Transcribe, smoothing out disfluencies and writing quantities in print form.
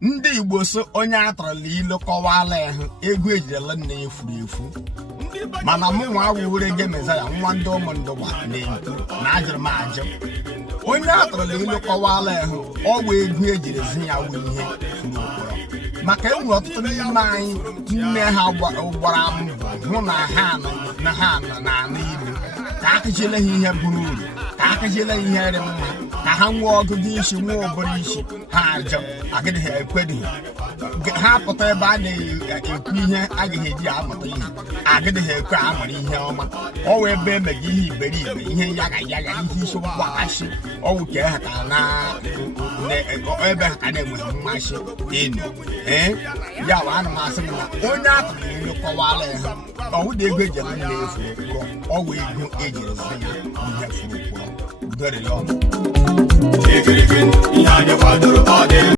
ndị Igbo so onye atụrụ ilu kọwara ya ego ejirela nne ya furu efu mana mụ nwa wure ge Mezaya nwa ndị ụmụndụgba na-ekwu na ajụrụ m ajụ onye atụrụ ilu kọwara ya ọgwụ ego ejiri zi ya wụ ihe furu okporo maka enwere ọtụtụ n'ime anyị nne ha gbara mbọ hụ na ha na-anụ ilu ka akụziele ha ihe buru uru ka akụziele ha ihe dị mma ka ha nwee ọgụgụ isi nwee ụbụrụ isi ha ajọ agaghị ekwedighi ha pụta ebe a na-ekwu ihe agaghị eji amụta ihe agaghị ekwe amụrụ ihe ọma ọwụ ebe emega ihe iberibe ihe yaga ihe isi mgbakashi ọwụ ka ha ka ebe ha ka na-enweghị mmasị ịnụ ya bụ ana m asị m na onye atụrụ ilu kọwara ya ọwụ dị ego ejere nna efu okporo ọwụ ego ejiri zi ya ihe furu okporo dorele ọnụ